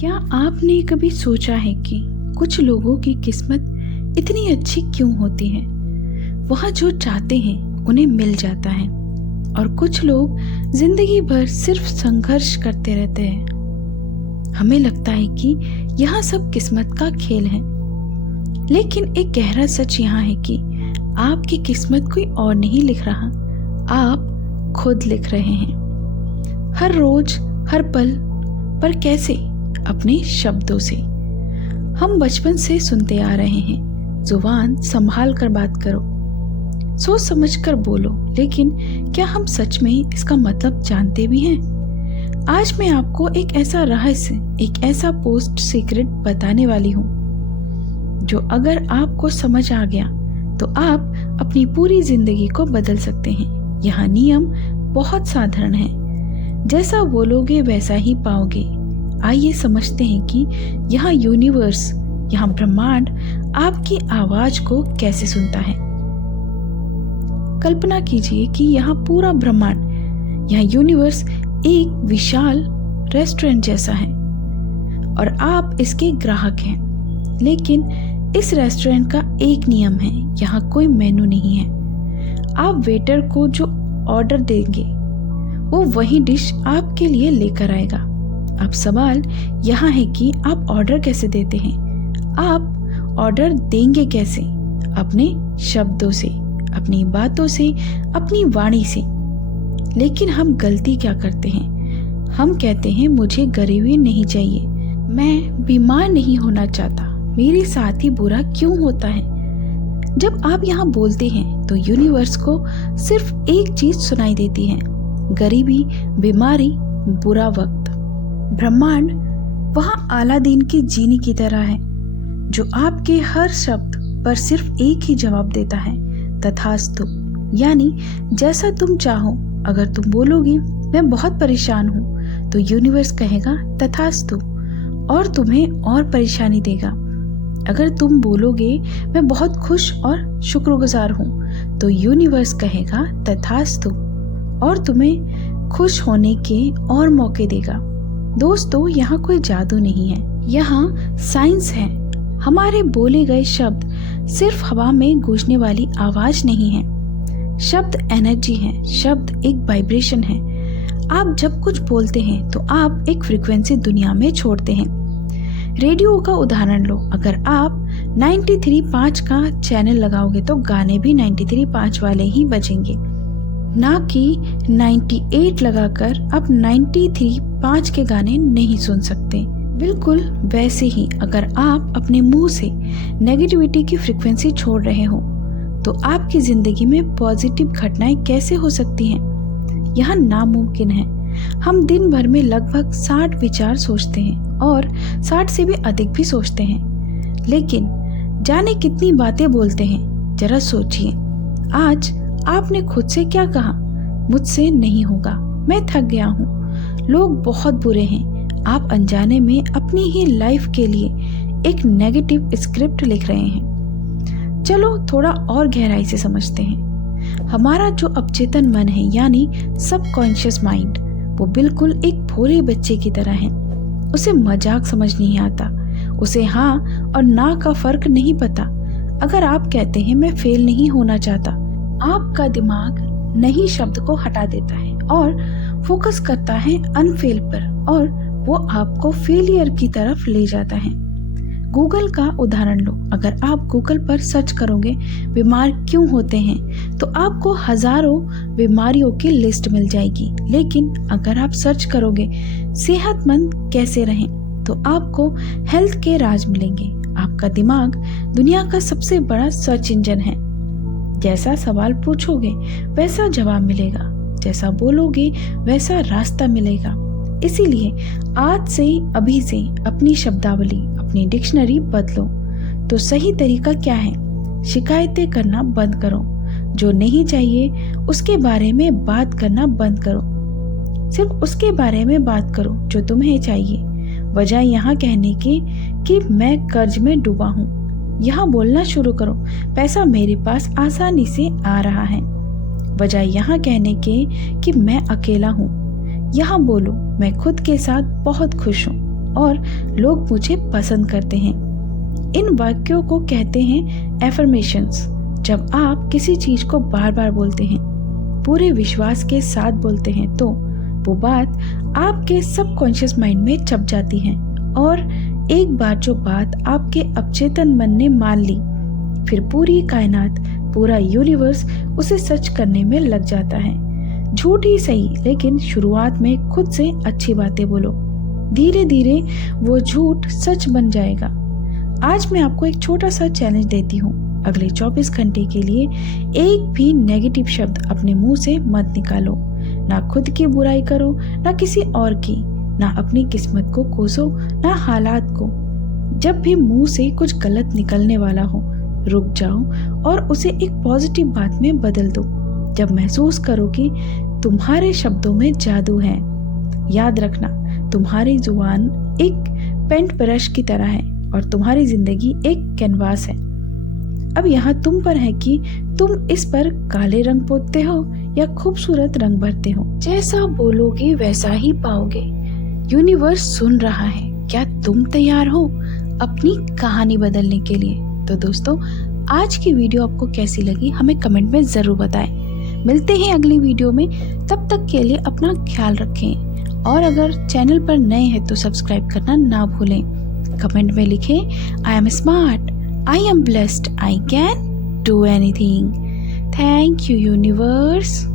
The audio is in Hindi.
क्या आपने कभी सोचा है कि कुछ लोगों की किस्मत इतनी अच्छी क्यों होती है? वह जो चाहते हैं उन्हें मिल जाता है और कुछ लोग जिंदगी भर सिर्फ संघर्ष करते रहते हैं। हमें लगता है कि यह सब किस्मत का खेल है, लेकिन एक गहरा सच यहाँ है कि आपकी किस्मत कोई और नहीं लिख रहा, आप खुद लिख रहे हैं। हर रोज, हर पल, पर कैसे? अपने शब्दों से। हम बचपन से सुनते आ रहे हैं, जुबान संभाल कर बात करो, सोच समझ कर बोलो, लेकिन क्या हम सच में इसका मतलब जानते भी हैं? आज मैं आपको एक ऐसा रहस्य, एक ऐसा पोस्ट सीक्रेट बताने वाली हूँ जो अगर आपको समझ आ गया तो आप अपनी पूरी जिंदगी को बदल सकते हैं। यह नियम बहुत साधारण है, जैसा बोलोगे वैसा ही पाओगे। आइए समझते हैं कि यह यूनिवर्स, यह ब्रह्मांड आपकी आवाज को कैसे सुनता है। कल्पना कीजिए कि यह पूरा ब्रह्मांड, यह यूनिवर्स एक विशाल रेस्टोरेंट जैसा है और आप इसके ग्राहक हैं। लेकिन इस रेस्टोरेंट का एक नियम है, यहाँ कोई मेनू नहीं है। आप वेटर को जो ऑर्डर देंगे वो वही डिश आपके लिए लेकर आएगा। अब सवाल यहाँ है कि आप ऑर्डर कैसे देते हैं? आप ऑर्डर देंगे कैसे? अपने शब्दों से, अपनी बातों से, अपनी वाणी से। लेकिन हम गलती क्या करते हैं? हम कहते हैं मुझे गरीबी नहीं चाहिए, मैं बीमार नहीं होना चाहता, मेरे साथ ही बुरा क्यों होता है? जब आप यहाँ बोलते हैं तो यूनिवर्स को सिर्फ एक चीज सुनाई देती है, गरीबी, बीमारी, बुरा वक्त। ब्रह्मांड वह अलादीन की जीनी की तरह है जो आपके हर शब्द पर सिर्फ एक ही जवाब देता है, तथास्तु। यानी जैसा तुम चाहो। अगर तुम बोलोगे मैं बहुत परेशान हूँ तो यूनिवर्स कहेगा तथास्तु और तुम्हें और परेशानी देगा। अगर तुम बोलोगे मैं बहुत खुश और शुक्रगुजार हूँ तो यूनिवर्स कहेगा तथास्तु और तुम्हें खुश होने के और मौके देगा। दोस्तों, यहाँ कोई जादू नहीं है, यहाँ साइंस है। हमारे बोले गए शब्द सिर्फ हवा में गूंजने वाली आवाज नहीं है। शब्द एनर्जी है, शब्द एक वाइब्रेशन है। आप जब कुछ बोलते हैं तो आप एक फ्रीक्वेंसी दुनिया में छोड़ते हैं। रेडियो का उदाहरण लो, अगर आप 93.5 का चैनल लगाओगे तो गाने भी 93.5 वाले ही बजेंगे, ना कि 98 लगाकर आप 93.5 के गाने नहीं सुन सकते। बिल्कुल वैसे ही अगर आप अपने मुंह से नेगेटिविटी की फ्रीक्वेंसी छोड़ रहे हो तो आपकी जिंदगी में पॉजिटिव घटनाएं कैसे हो सकती हैं? यह नामुमकिन है। हम दिन भर में लगभग 60 विचार सोचते हैं और 60 से भी अधिक भी सोचते हैं, लेकिन जाने कितनी बातें बोलते हैं? जरा सोचिए। आज आपने खुद से क्या कहा? मुझसे नहीं होगा, मैं थक गया हूँ, लोग बहुत बुरे हैं। आप अनजाने में अपनी ही लाइफ के लिए एक नेगेटिव स्क्रिप्ट लिख रहे हैं। चलो थोड़ा और गहराई से समझते हैं। हमारा जो अवचेतन मन है, यानी सबकॉन्शियस माइंड, वो बिल्कुल एक भोले बच्चे की तरह है। उसे मजाक समझ नहीं आता, उसे हाँ और ना का फर्क नहीं पता। अगर आप कहते हैं मैं फेल नहीं होना चाहता, आपका दिमाग नहीं शब्द को हटा देता है और फोकस करता है अनफेल पर, और वो आपको फेलियर की तरफ ले जाता है। गूगल का उदाहरण लो, अगर आप गूगल पर सर्च करोगे बीमार क्यों होते हैं तो आपको हजारों बीमारियों की लिस्ट मिल जाएगी। लेकिन अगर आप सर्च करोगे सेहतमंद कैसे रहें तो आपको हेल्थ के राज मिलेंगे। आपका दिमाग दुनिया का सबसे बड़ा सर्च इंजन है। जैसा सवाल पूछोगे वैसा जवाब मिलेगा, जैसा बोलोगे वैसा रास्ता मिलेगा। इसीलिए आज से, अभी से अपनी शब्दावली, अपनी डिक्शनरी बदलो। तो सही तरीका क्या है? शिकायतें करना बंद करो, जो नहीं चाहिए उसके बारे में बात करना बंद करो। सिर्फ उसके बारे में बात करो जो तुम्हें चाहिए, बजाय यहाँ कहने के कि मैं कर्ज में डूबा हूँ। यहाँ बोलना शुरू करो पैसा मेरे पास आसानी से आ रहा है, बजाय यहाँ कहने के कि मैं अकेला हूँ। यहाँ बोलो मैं खुद के साथ बहुत खुश हूँ। और लोग मुझे पसंद करते हैं। इन वाक्यों को कहते हैं एफर्मेशंस। जब आप किसी चीज को बार बार बोलते हैं, पूरे विश्वास के साथ बोलते हैं, तो वो बात आपके सबकॉन्शियस माइंड में छप जाती है और एक बार जो बात आपके अवचेतन मन ने मान ली, फिर पूरी कायनात, पूरा यूनिवर्स उसे सच करने में लग जाता है। झूठ ही सही, लेकिन शुरुआत में खुद से अच्छी बातें बोलो। धीरे धीरे वो झूठ सच बन जाएगा। आज मैं आपको एक छोटा सा चैलेंज देती हूँ। अगले 24 घंटे के लिए एक भी नेगेटिव शब्द अपने मुंह से मत निकालो। ना खुद की बुराई करो, ना किसी और की, ना अपनी किस्मत को कोसो, ना हालात को। जब भी मुंह से कुछ गलत निकलने वाला हो, रुक जाओ और उसे एक पॉजिटिव बात में बदल दो। जब महसूस करो कि तुम्हारे शब्दों में जादू है, याद रखना, तुम्हारी जुबान एक पेंट ब्रश की तरह है और तुम्हारी जिंदगी एक कैनवास है। अब यहाँ तुम पर है कि तुम इस पर काले रंग पोतते हो या खूबसूरत रंग भरते हो। जैसा बोलोगे वैसा ही पाओगे। यूनिवर्स सुन रहा है। क्या तुम तैयार हो अपनी कहानी बदलने के लिए? तो दोस्तों, आज की वीडियो आपको कैसी लगी हमें कमेंट में ज़रूर बताएं। मिलते हैं अगली वीडियो में। तब तक के लिए अपना ख्याल रखें और अगर चैनल पर नए हैं तो सब्सक्राइब करना ना भूलें। कमेंट में लिखें, I am smart, I am blessed, I can do anything. Thank you universe.